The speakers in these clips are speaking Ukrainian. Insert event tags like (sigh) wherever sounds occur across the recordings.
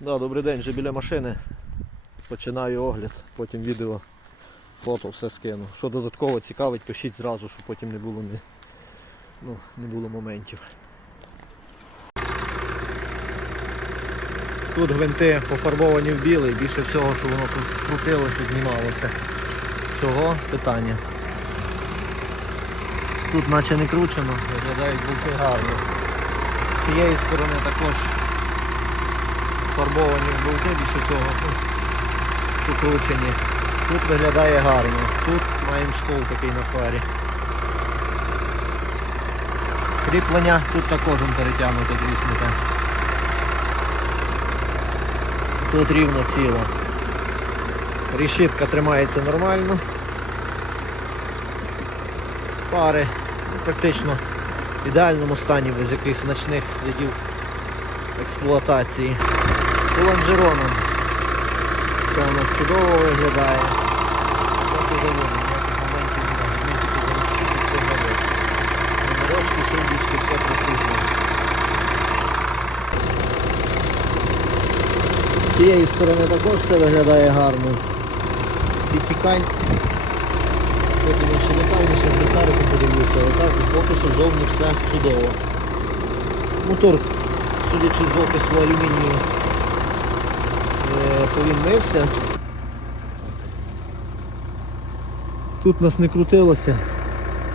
Да, добрий день, вже біля машини. Починаю огляд, потім відео, фото, все скину. Що додатково цікавить, пишіть зразу, щоб потім не було, не, ну, не було моментів. Тут гвинти пофарбовані в білий, більше всього, що воно тут крутилося, знімалося. Чого? Питання. Тут наче не кручено, виглядають болти гарно. З цієї сторони також фарбовані болти більше цього ну, покручені. Тут виглядає гарно. Тут маємо скол такий на фарі. Кріплення тут також он перетягнуте тріснуте. Тут рівно ціло. Рішітка тримається нормально. Пари ну, практично в ідеальному стані без якихось значних слідів експлуатації. По лонжеронам. Це у нас чудово виглядає. Ось уже видно, все все присутнє. З цієї сторони також все виглядає гарно. Підтікань. Потім ще детальніше з ліхтариком подивлюся, але так поки що зовні все чудово. Мотор, судячи з опису алюмінію, е, мився. Тут нас не крутилося.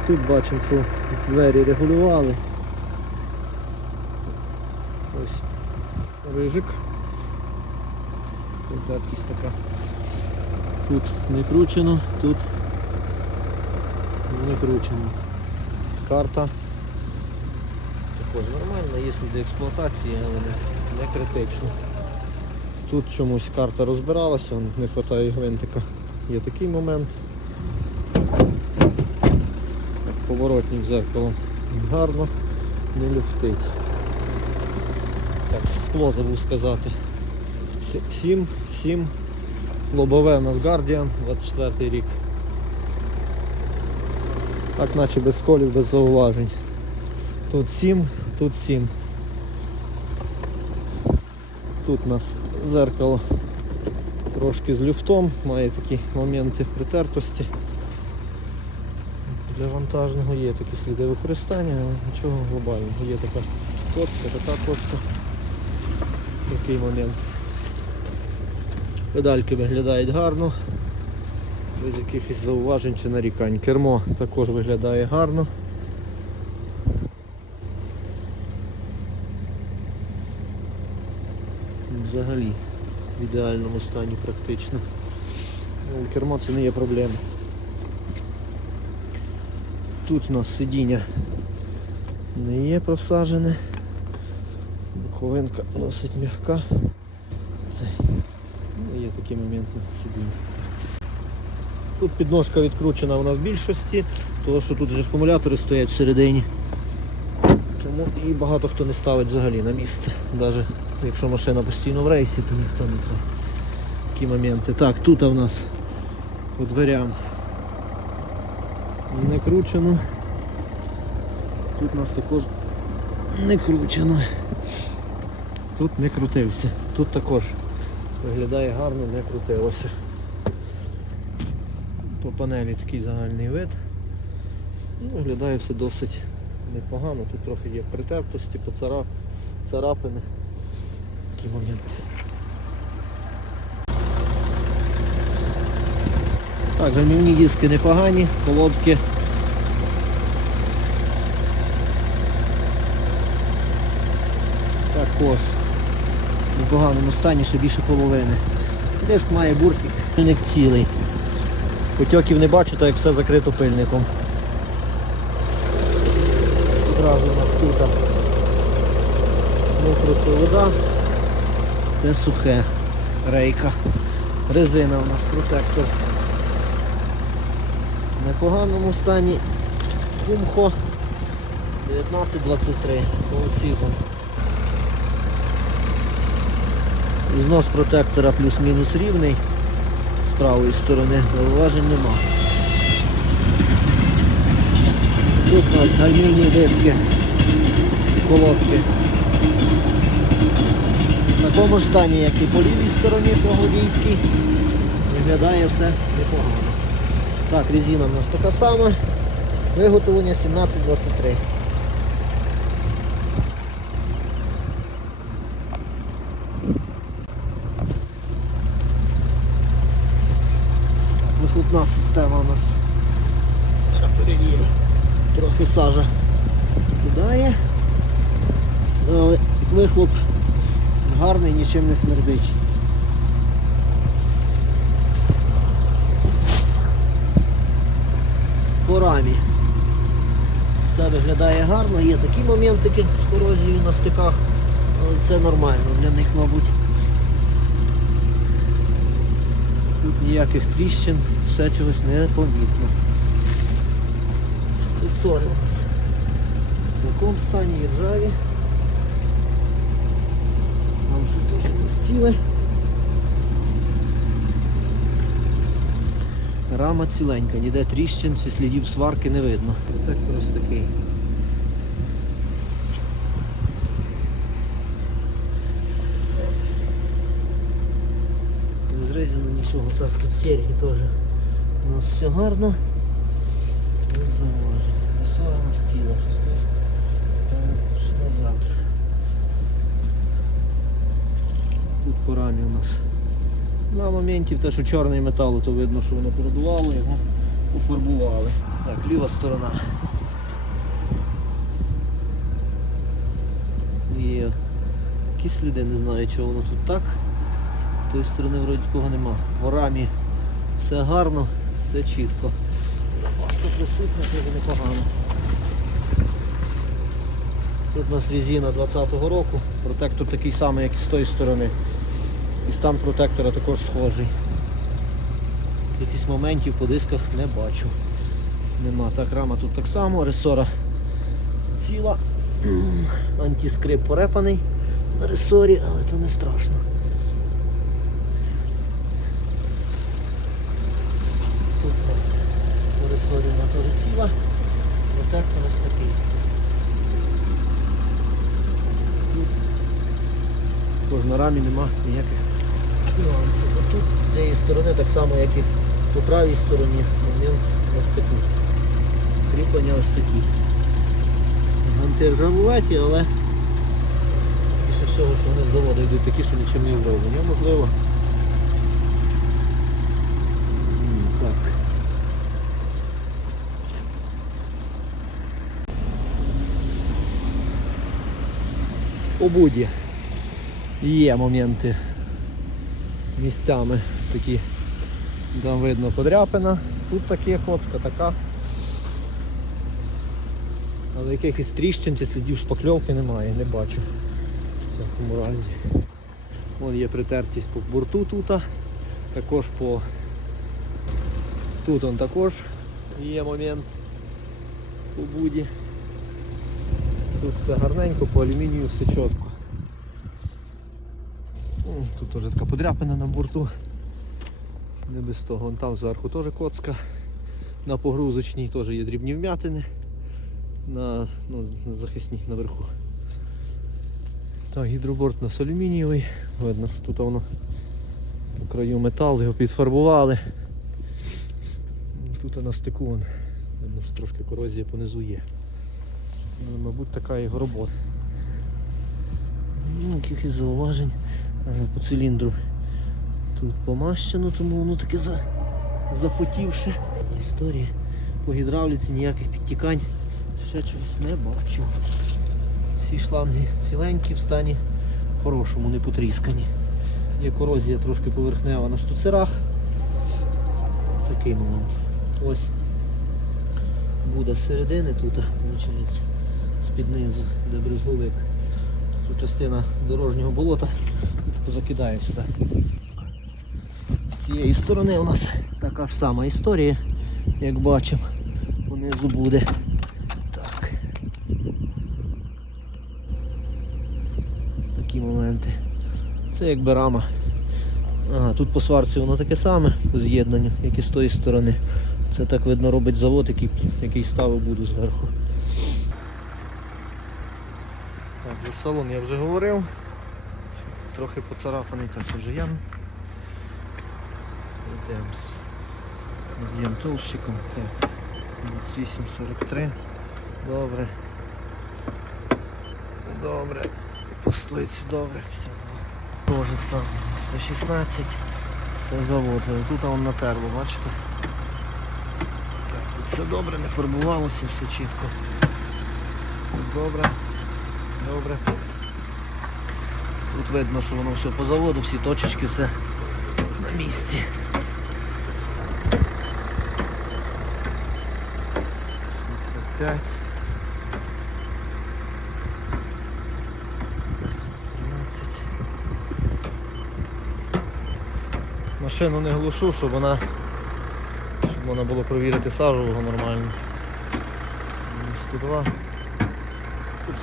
Тут бачимо, що двері регулювали. Ось рижик. Контактість така. Тут не кручено, тут не кручено. Карта також нормальна, є сліди експлуатації, але не критично. Тут чомусь карта розбиралася, не вистачає гвинтика. Є такий момент. Поворотник зеркало. Гарно, не люфтить. Так, скло забув сказати. 7, 7. Лобове у нас Guardian, 24 рік. Так наче без сколів, без зауважень. Тут 7, тут 7. Тут у нас зеркало трошки з люфтом, має такі моменти притертості. Для вантажного є такі сліди використання, але нічого глобального. Є така коцка, така коцка. Такий момент. Педальки виглядають гарно, без якихось зауважень чи нарікань. Кермо також виглядає гарно. Взагалі в ідеальному стані практично. Ну, Кермо це не є проблема. Тут у нас сидіння не є просажене. Боковинка досить м'яка. Це є момент на сидінні. Тут підножка відкручена вона в більшості, тому що тут вже акумулятори стоять всередині. Тому її багато хто не ставить взагалі на місце. Навіть якщо машина постійно в рейсі, то ніхто не це. Такі моменти. Так, тут у нас по дверям не кручено. Тут у нас також не кручено. Тут не крутився. Тут також виглядає гарно, не крутилося. По панелі такий загальний вид. Ну, Виглядає все досить непогано. Тут трохи є притертості, поцарап, царапини. Такі моменти. Так, гальмівні диски непогані, колодки. Також в непоганому стані ще більше половини. Диск має буртик, пильник цілий. Потьоків не бачу, так як все закрито пильником. Одразу у нас тут вода, це сухе, рейка. Резина у нас протектор. В непоганому стані Кумхо 1923 All-Season. Знос протектора плюс-мінус рівний з правої сторони, зауважень нема. Тут у нас гальмівні диски, колодки. В такому ж стані, як і по лівій стороні, по. Виглядає все непогано. Так, резина у нас така сама. Виготовлення 1723. Вихлопна система у нас. Зараз перевірю. Трохи сажа кидає. Але вихлоп гарний, нічим не смердить. По рамі. Все виглядає гарно, є такі моментики з корозією на стиках, але це нормально для них, мабуть. Тут ніяких тріщин, ще чогось не помітно. Нас. В якому стані і ржаві. Нам все теж ціле. Рама ціленька, ніде тріщин чи слідів сварки не видно. Протектор ось такий. Не зрізано нічого. Так, тут серії теж. У нас все гарно. Зауважень. У щось десь назад. Тут по рамі у нас. На моменті те, що чорний метал, то видно, що воно продувало, його пофарбували. Так, ліва сторона. І які сліди, не знаю, чого воно тут так. З тої сторони вроді такого нема. В рамі все гарно, все чітко. Запаска присутня, дуже непогано. Тут у нас резина 20-го року, протектор такий самий, як і з тої сторони. І стан протектора також схожий. Якихось моментів по дисках не бачу. Нема. Так, рама тут так само, ресора ціла. (clears throat) Антискрип порепаний на ресорі, але то не страшно. Тут у нас ресорі вона теж ціла. Протектор ось такий. Тут на рамі нема ніяких нюансів. Тут з цієї сторони так само, як і по правій стороні, момент ось такий. Кріплення ось такі. Ганти ржавуваті, але більше всього, що вони з заводу йдуть такі, що нічим не оброблені. А Можливо. М, Так. Обуді. Є моменти місцями такі. Там видно подряпина. Тут таке коцка така. Але якихось тріщин чи слідів шпакльовки немає, не бачу. В всякому разі. Вон є притертість по борту тут. Також по тут он також є момент по буді. Тут все гарненько, по алюмінію все чітко. Тут теж така подряпина на борту. Не без того. Вон там зверху теж коцка. На погрузочній теж є дрібні вмятини. На, ну, на захисній наверху. Так, гідроборт у нас алюмінієвий. Видно, що тут воно по краю метал, його підфарбували. Тут на стику видно, що трошки корозія понизу є. Мабуть, така його робота. Ну, якихось зауважень. По циліндру тут помащено, тому воно таке за... запотівше. Історія. По гідравліці ніяких підтікань. Ще чогось не бачу. Всі шланги ціленькі, в стані хорошому, не потріскані. Є корозія трошки поверхнева на штуцерах. Такий момент. Ось буде середини тут, виходить, з-під низу, де брезговик. Тут частина дорожнього болота закидає сюди. З цієї сторони у нас така ж сама історія, як бачимо, понизу буде. Так. Такі моменти. Це якби рама. Ага, тут по сварці воно таке саме по з'єднанню, як і з тої сторони. Це так видно робить завод, який, який ставив буду зверху. Так, за салон я вже говорив. трохи поцарапаний, це вже ям. Йдемо Б'ємо толщиком. Так. 28,43. Добре. Добре. Пустиці, добре. 52. Ножик сам 116. Все заводили. Тут воно натерло, бачите? Так, тут все добре, не фарбувалося, все чітко. Добре. Добре. Тут видно, що воно все по заводу, всі точечки, все на місці. П'ять. Машину не глушу, щоб вона щоб можна було провірити сажового нормально. 102.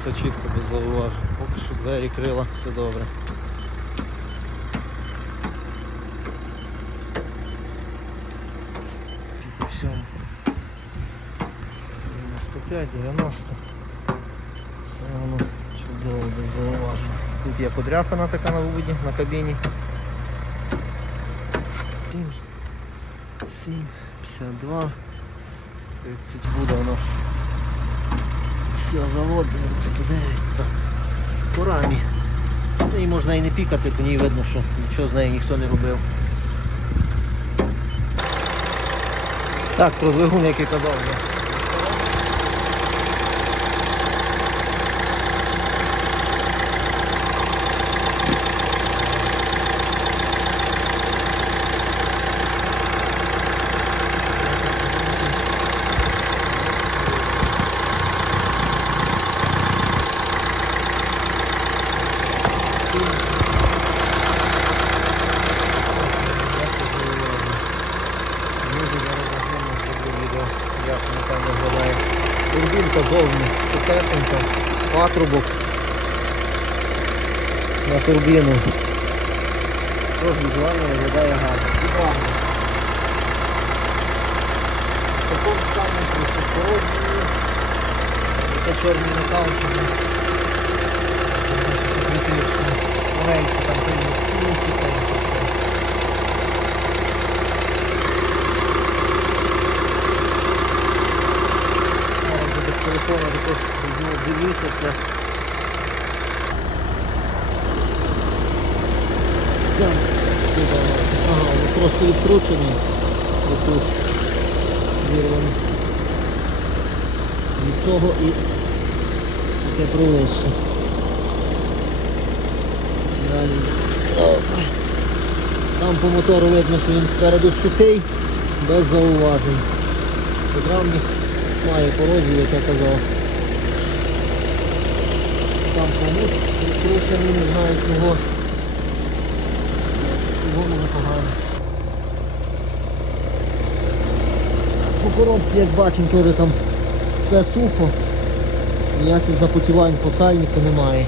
Все чітко без зауважень. Поки що двері крила, все добре. Тільки всьому. 95, 90. Все воно чудово, без зауважень. Тут є подряпина така на виводі, на кабіні. 7, 7, 52, 30 буде у нас. Все, завод 99. Так. По рамі. Ну, Її можна і не пікати, по ній видно, що нічого з нею ніхто не робив. Так, про двигун, який казав. я. Дуже зараз розглянемо, зроблю відео, як воно там виглядає. Турбінка зовні, сухесенька, патрубок на турбіну. Тож візуально виглядає гарно. І гарно. В такому стані просто порожньою. Це чорний метал. Маленький там темні там все. Зараз без телефону також дивлюся все. Так, тут воно. Ага, вони просто відкручені. Отут зірвані. Від того і таке провище. Далі. Там по мотору видно, що він спереду сухий, без зауважень. Підрамник має корозію, як я казав. Там комусь відкручений, не знаю чого. Цього непогано. По коробці, як бачимо, теж там все сухо. Ніяких запотівань по сальнику немає.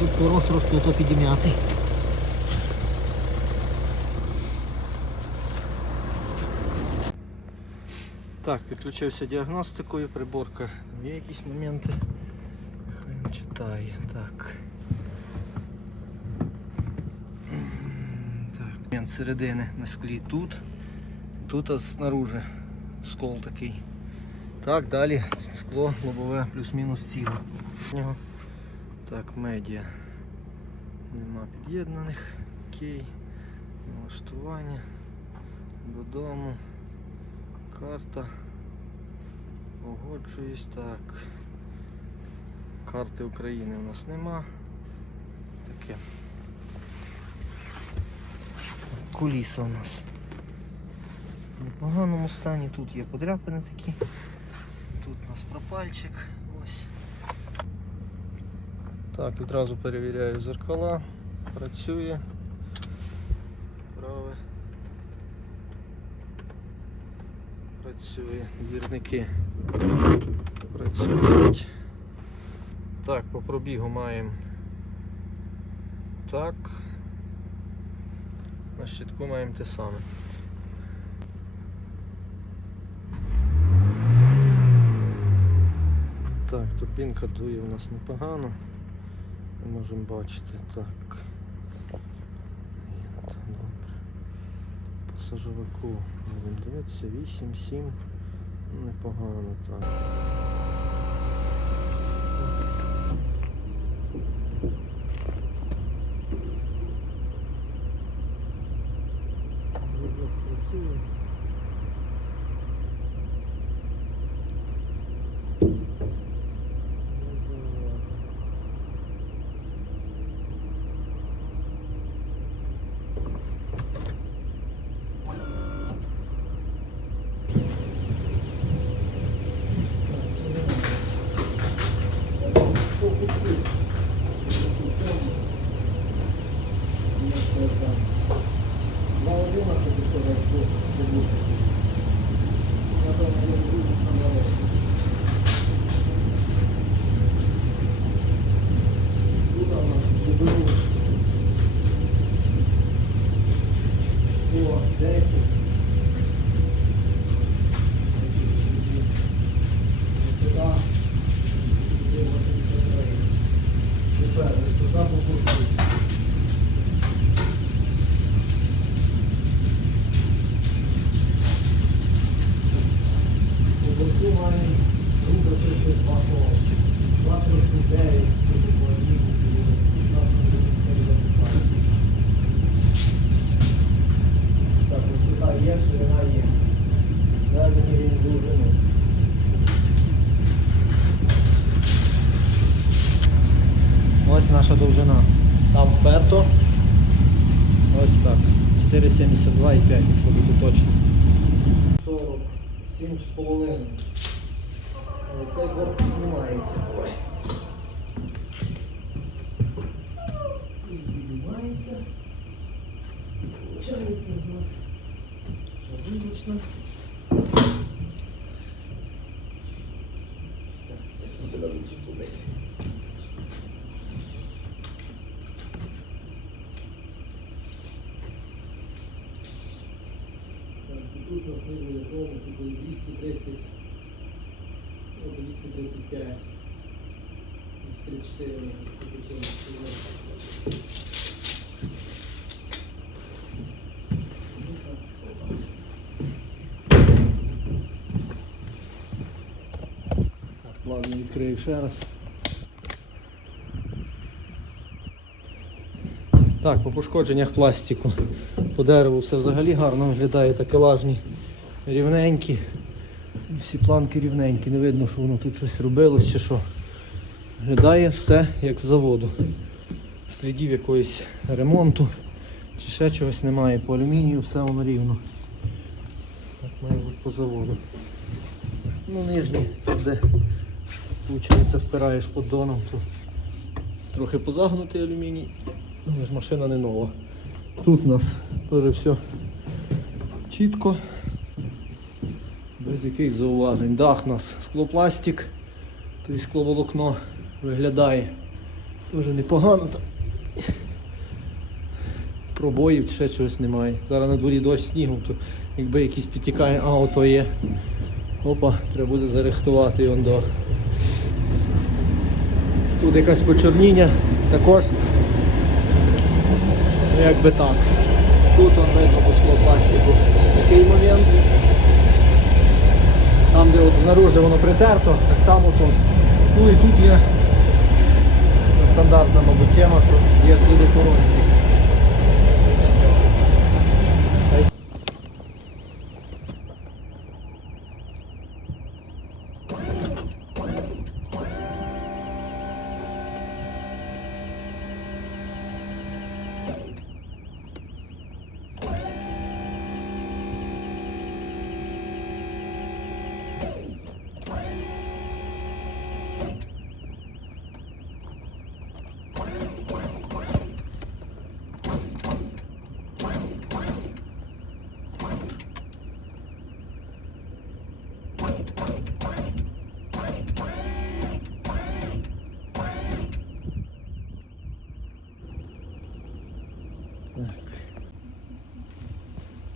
Тут порог трошки ото підім'ятий. Так, підключився діагностикою, приборка. Є якісь моменти. Хай він читає. Так. Так, момент середини на склі тут. Тут снаружи скол такий. Так, далі скло лобове плюс-мінус ціле. Так, медіа. Нема під'єднаних. Окей. Налаштування. Додому. Карта. Погоджуюсь, так. Карти України у нас нема. Таке. Куліса у нас. В непоганому стані. Тут є подряпини такі. Тут у нас пропальчик. Ось. Так, відразу перевіряю зеркала. Працює. Праве. Працює. Двірники працюють. Так, по пробігу маємо. Так. На щитку маємо те саме. Так, турбінка дує у нас непогано. Ми можемо бачити так. Добре. По будемо дивитися 8-7. Непогано так. Видно, працює. Не зауважу. Два одинадцять по Напевно, я не буду шанувати. Тут у нас дебелу 110. Сюда. Сюди 83. Тепер сюди по курсу. Обґрунтований грубо чистий два слова. 239, тут по одній букві, 15 передати. Так, висота є, ширина є. Далі рівень довжини. Ось наша довжина. Там вперто. Ось так. 4,72,5, якщо бути точно. 47 з половиною. Але цей борт піднімається. Ой. І піднімається. Получається у нас задвижечна. Так, тебе лучше побити. Так, і тут у нас не буде кому, тут буде 230, ну, 235, 234 може бути цьому сказати. Ну, так, опа. Ладно, відкрию ще раз. Так, по пошкодженнях пластику. По дереву все взагалі гарно виглядає, такелажні рівненькі. Всі планки рівненькі, не видно, що воно тут щось робилось чи що. Виглядає все як з заводу. Слідів якогось ремонту чи ще чогось немає. По алюмінію все воно рівно. Так має бути по заводу. Ну нижній, де виходить, впираєш поддоном, то трохи позагнутий алюміній. Але ж машина не нова. Тут у нас теж все чітко, без якихось зауважень. Дах у нас склопластик, тобто скловолокно виглядає теж непогано. Пробоїв чи ще чогось немає. Зараз на дворі дощ снігу, то якби якийсь підтікає, а ото є. Опа, треба буде зарихтувати його до. Тут якесь почорніння також Ну, якби так. Тут он видно по склопластику такий момент. Там, де от знаружи воно притерто, так само тут. Ну і тут є це стандартна, мабуть, тема, що є сліди корозії.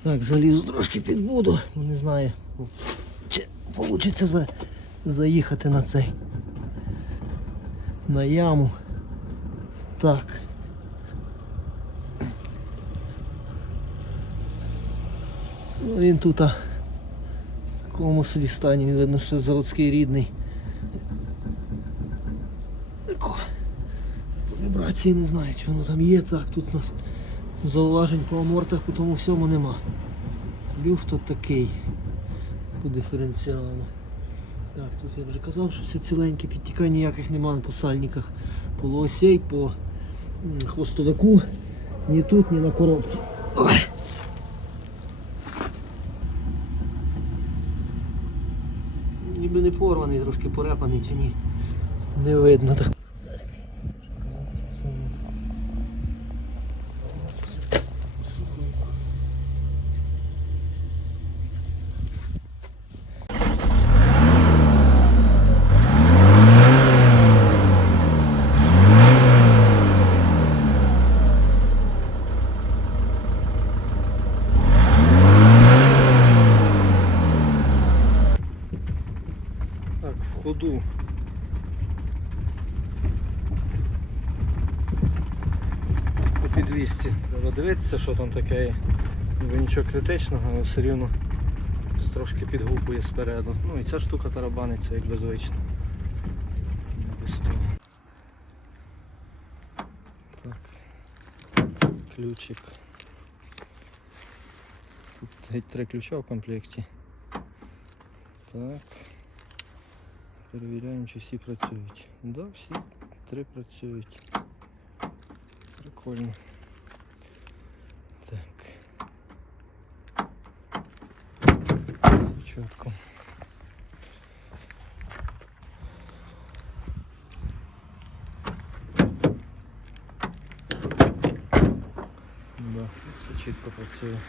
Так, залізу трошки під буду, не знаю, чи вийде за, заїхати на цей на яму. Так. Ну, він тут а, в такому собі стані, він видно, що заводський рідний. По вібрації не знаю, чи воно там є. Так, тут у нас зауважень по амортах, по тому всьому нема. Люфт от такий по диференціалу. Так, тут я вже казав, що все ціленьке, підтікань ніяких нема по сальниках, по лоосей, по хвостовику. Ні тут, ні на коробці. Ой. Ніби не порваний, трошки порепаний чи ні. Не видно. Так, в ходу. По підвісці. Треба що там таке. Ніби нічого критичного, але все рівно трошки підгукує спереду. Ну і ця штука тарабаниться як звично. Без того. Так. Ключик. Тут геть три ключа в комплекті. Так. Перевіряємо, чи всі працюють. Да, всі три працюють. Прикольно. Чітко. Да, все чітко працює.